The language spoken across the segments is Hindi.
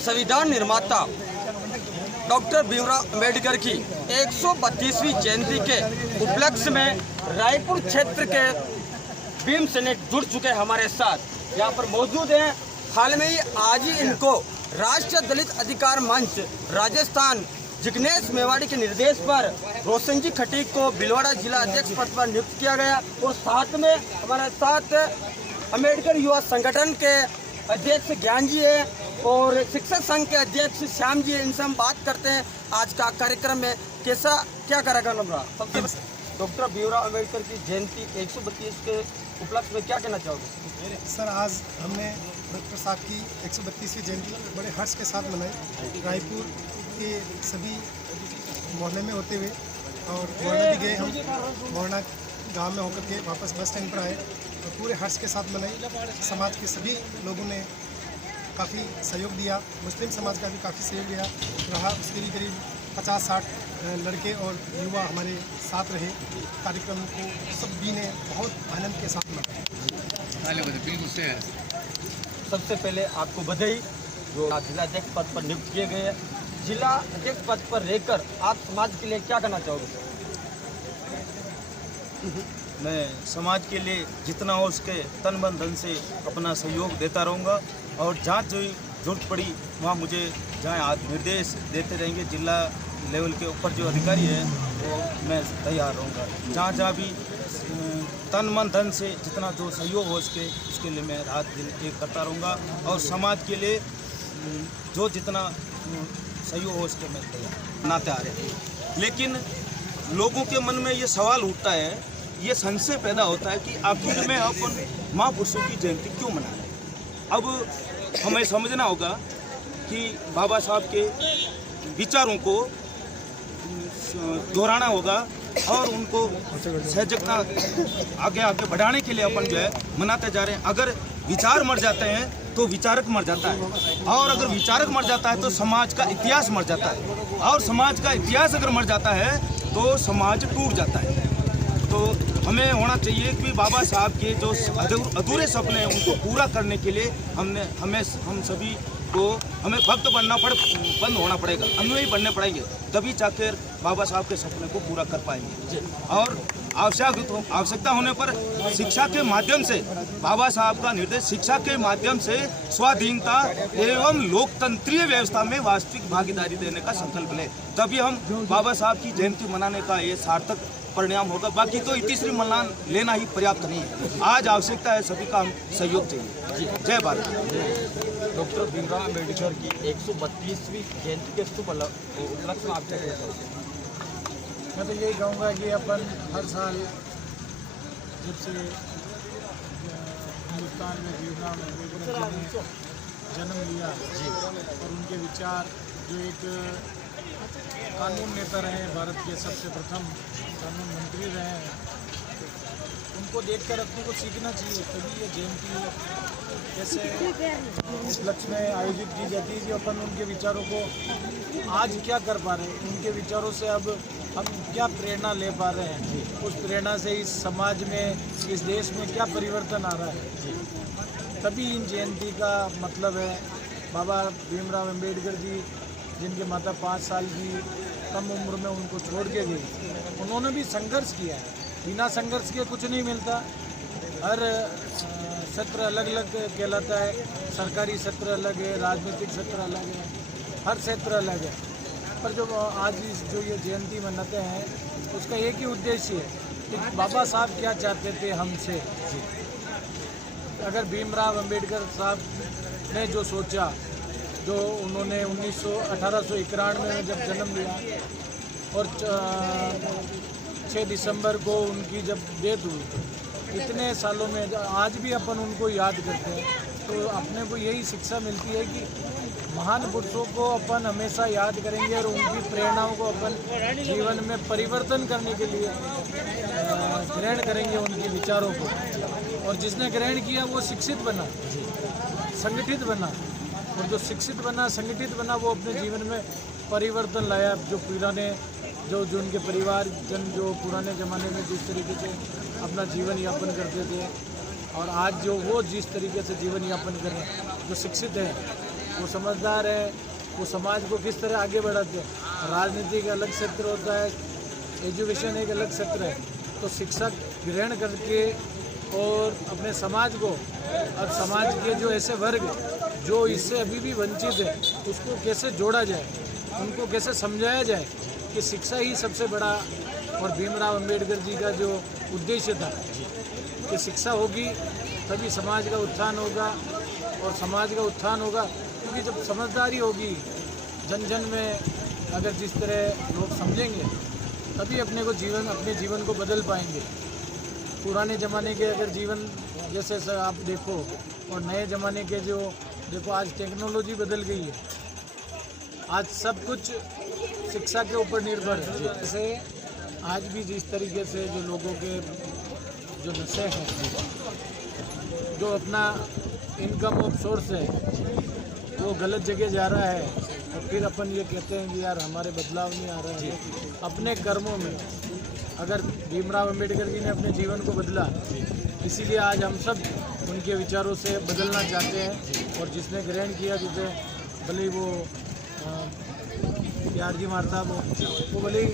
संविधान निर्माता डॉक्टर भीमराव अम्बेडकर की 132वीं जयंती के उपलक्ष्य में रायपुर क्षेत्र के भीम सैनिक जुड़ चुके हमारे साथ यहाँ पर मौजूद हैं। हाल में ही आज ही इनको राष्ट्रीय दलित अधिकार मंच राजस्थान जिग्नेश मेवाड़ी के निर्देश पर रोशन जी खटीक को भीलवाड़ा जिला अध्यक्ष पद पर नियुक्त किया गया और साथ में हमारे साथ अम्बेडकर युवा संगठन के अध्यक्ष ज्ञान जी है और शिक्षक संघ के अध्यक्ष श्याम जी है। इनसे हम बात करते हैं आज का कार्यक्रम में कैसा क्या कार्यक्रम रहा। सबसे डॉक्टर भीमराव अम्बेडकर की जयंती 132 के उपलक्ष्य में क्या कहना चाहोगे? सर, आज हमने डॉक्टर साहब की 132वीं जयंती बड़े हर्ष के साथ मनाई। रायपुर के सभी मोहल्ले में होते हुए और मोहल्ला भी गए हम। मोहना गांव में होकर के वापस बस स्टैंड पर आए और पूरे हर्ष के साथ मनाई। समाज के सभी लोगों ने काफ़ी सहयोग दिया। मुस्लिम समाज का भी काफ़ी सहयोग दिया रहा। उसके लिए करीब 50-60 लड़के और युवा हमारे साथ रहे। कार्यक्रम को सभी ने बहुत आनंद के साथ मनाया। सबसे पहले आपको बधाई जो जिला अध्यक्ष पद पर नियुक्त किए गए हैं। जिला अध्यक्ष पद पर रहकर आप समाज के लिए क्या करना चाहोगे? मैं समाज के लिए जितना हो उसके तन मन धन से अपना सहयोग देता रहूँगा और जहाँ जो जरूरत पड़ी वहाँ मुझे जहाँ निर्देश देते रहेंगे जिला लेवल के ऊपर जो अधिकारी है वो मैं तैयार रहूँगा। जहाँ जहाँ भी तन मन धन से जितना जो सहयोग हो उसके लिए मैं रात दिन एक करता रहूँगा और समाज के लिए जो जितना सहयोग हो उसके मैं तैयार नाते आ रहे हैं। लेकिन लोगों के मन में ये सवाल उठता है, ये संशय पैदा होता है कि आखिर में अपन महापुरुषों की जयंती क्यों मना रहे हैं। अब हमें समझना होगा कि बाबा साहब के विचारों को दोहराना होगा और उनको सजगता आगे आगे बढ़ाने के लिए अपन जो है मनाते जा रहे हैं। अगर विचार मर जाते हैं तो विचारक मर जाता है और अगर विचारक मर जाता है तो समाज का इतिहास मर जाता है और समाज का इतिहास अगर मर जाता है तो समाज टूट जाता है। तो हमें होना चाहिए कि बाबा साहब के जो अधूरे सपने हैं उनको पूरा करने के लिए हम सभी को हमें भक्त बंद होना पड़ेगा, अनुयायी बनने पड़ेंगे, तभी जाकर बाबा साहब के सपने को पूरा कर पाएंगे। और आवश्यकता होने पर शिक्षा के माध्यम से बाबा साहब का निर्देश शिक्षा के माध्यम से स्वाधीनता एवं लोकतंत्रीय व्यवस्था में वास्तविक भागीदारी देने का संकल्प लें, तभी हम बाबा साहब की जयंती मनाने का ये सार्थक परिणाम होगा। बाकी तो तीसरी मनान लेना ही पर्याप्त नहीं है। आज आवश्यकता है सभी का हम सहयोग चाहिए। जय भारत। डॉक्टर भीमराव अम्बेडकर की 132वीं जयंती के शुभ उपलक्ष्य में आप क्या कहना चाहोगे? मैं तो यही कहूँगा कि अपन हर साल जब से हिंदुस्तान में भीमराव अम्बेडकर जी ने जन्म लिया और उनके विचार जो एक कानून नेता रहे हैं, भारत के सबसे प्रथम कानून मंत्री रहे हैं, उनको देखकर अपने को सीखना चाहिए। तभी ये जयंती कैसे उपलक्ष्य में आयोजित की जाती है कि अपन उनके विचारों को आज क्या कर पा रहे हैं, उनके विचारों से अब हम क्या प्रेरणा ले पा रहे हैं, उस प्रेरणा से इस समाज में इस देश में क्या परिवर्तन आ रहा है। तभी इन जयंती का मतलब है। बाबा भीमराव अम्बेडकर जी जिनके माता 5 साल की कम उम्र में उनको छोड़ के गई, उन्होंने भी संघर्ष किया है। बिना संघर्ष के कुछ नहीं मिलता। हर सत्र अलग अलग कहलाता है, सरकारी सत्र अलग है, राजनीतिक सत्र अलग है, हर क्षेत्र अलग है। पर जो आज जो ये जयंती मनाते हैं उसका एक ही उद्देश्य है कि बाबा साहब क्या चाहते थे हमसे। अगर भीमराव अम्बेडकर साहब ने जो सोचा, जो उन्होंने 1891 में जब जन्म लिया और 6 दिसंबर को उनकी जब डेथ हुई, इतने सालों में आज भी अपन उनको याद करते हैं, तो अपने को यही शिक्षा मिलती है कि महान पुरुषों को अपन हमेशा याद करेंगे और उनकी प्रेरणाओं को अपन जीवन में परिवर्तन करने के लिए ग्रहण करेंगे उनके विचारों को। और जिसने ग्रहण किया वो शिक्षित बना, संगठित बना, और जो शिक्षित बना, संगठित बना, वो अपने जीवन में परिवर्तन लाया। जो पुराने जो उनके परिवार जन जो पुराने ज़माने में जिस तरीके से अपना जीवन यापन करते थे, और आज जो वो जिस तरीके से जीवन यापन करें, जो शिक्षित हैं, वो समझदार हैं, वो समाज को किस तरह आगे बढ़ाते हैं। राजनीति एक अलग क्षेत्र होता है, एजुकेशन एक अलग क्षेत्र है। तो शिक्षा ग्रहण करके और अपने समाज को, अब समाज के जो ऐसे वर्ग जो इससे अभी भी वंचित है, उसको कैसे जोड़ा जाए, उनको कैसे समझाया जाए कि शिक्षा ही सबसे बड़ा, और भीमराव अंबेडकर जी का जो उद्देश्य था कि शिक्षा होगी तभी समाज का उत्थान होगा, और समाज का उत्थान होगा क्योंकि जब समझदारी होगी जन जन में, अगर जिस तरह लोग समझेंगे तभी अपने जीवन को बदल पाएंगे। पुराने ज़माने के अगर जीवन जैसे आप देखो और नए ज़माने के जो देखो, आज टेक्नोलॉजी बदल गई है, आज सब कुछ शिक्षा के ऊपर निर्भर है। जैसे आज भी जिस तरीके से जो लोगों के जो नशे हैं, जो अपना इनकम ऑफ सोर्स है वो गलत जगह जा रहा है, और फिर अपन ये कहते हैं कि यार हमारे बदलाव नहीं आ रहा है। अपने कर्मों में अगर भीमराव अंबेडकर जी ने अपने जीवन को बदला, इसीलिए आज हम सब उनके विचारों से बदलना चाहते हैं। और जिसने ग्रहण किया, जैसे भले वो यार जी मारता वो भले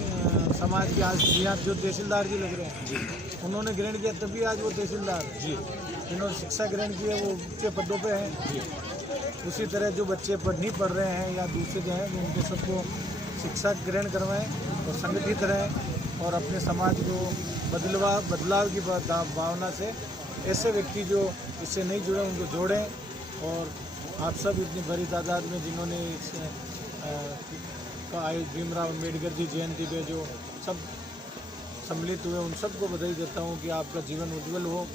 समाज के आज यहाँ जो तहसीलदार जी लग रहे हैं, उन्होंने ग्रहण किया तभी आज वो तहसीलदार जी, जिन्होंने शिक्षा ग्रहण की है वो ऊंचे पदों पे हैं। उसी तरह जो बच्चे नहीं पढ़ रहे हैं या दूसरे जो हैं, उनको सबको शिक्षा ग्रहण करवाएं और संगठित रहें, और अपने समाज को बदलाव की भावना से ऐसे व्यक्ति जो इससे नहीं जुड़े उनको जोड़ें। और आप सब इतनी बड़ी तादाद में जिन्होंने इस भीमराव अंबेडकर जी जयंती पे जो सब सम्मिलित हुए, उन सबको बधाई देता हूँ कि आपका जीवन उज्जवल हो,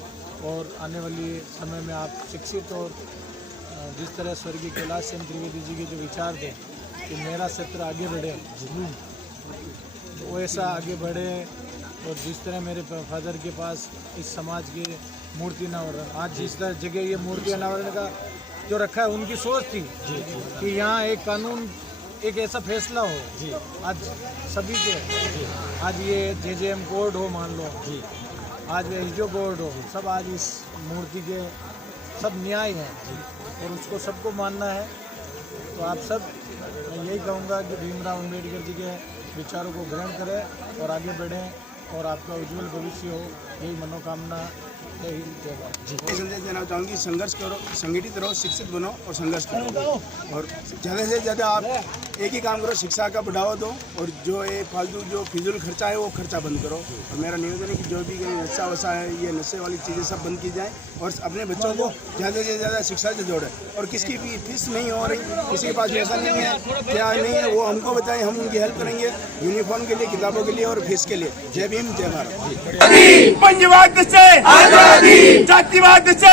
और आने वाली समय में आप शिक्षित और जिस तरह स्वर्गीय कैलाश चंद्र त्रिवेदी जी के जो विचार थे कि मेरा क्षेत्र आगे बढ़े, वो ऐसा आगे बढ़े। और जिस तरह मेरे फादर के पास इस समाज की मूर्ति अनावरण, आज जिस तरह जगह ये मूर्ति अनावरण का जो रखा है, उनकी सोच थी कि यहाँ एक कानून, एक ऐसा फैसला हो आज सभी के, आज ये JJM कोड हो, मान लो आज एसडीओ कोड हो, सब आज इस मूर्ति के सब न्याय है और उसको सबको मानना है। तो आप सब, मैं यही कहूँगा कि भीमराव अंबेडकर जी के विचारों को ग्रहण करें और आगे बढ़ें और आपका उज्जवल भविष्य हो, यही मनोकामना। जय हिंद, जय भारत। ये संदेश देना चाहूँगी कि संघर्ष करो, संगठित रहो, शिक्षित बनो और संघर्ष करो, और ज़्यादा से ज़्यादा आप एक ही काम करो, शिक्षा का बढ़ावा दो, और जो ये फालतू जो फिजूल खर्चा है वो खर्चा बंद करो। और मेरा निवेदन है कि जो भी नशा वशा है, ये नशे वाली चीज़ें सब बंद की जाए, और अपने बच्चों को ज़्यादा से ज़्यादा शिक्षा से जोड़ें। और किसकी भी फीस नहीं हो रही, किसी के पास पैसा नहीं है, क्या नहीं है, वो हमको बताएं, हम उनकी हेल्प करेंगे यूनिफॉर्म के लिए, किताबों के लिए और फीस के लिए। जय भीम, जय भारत। पंजवाद से आजादी, जातिवाद से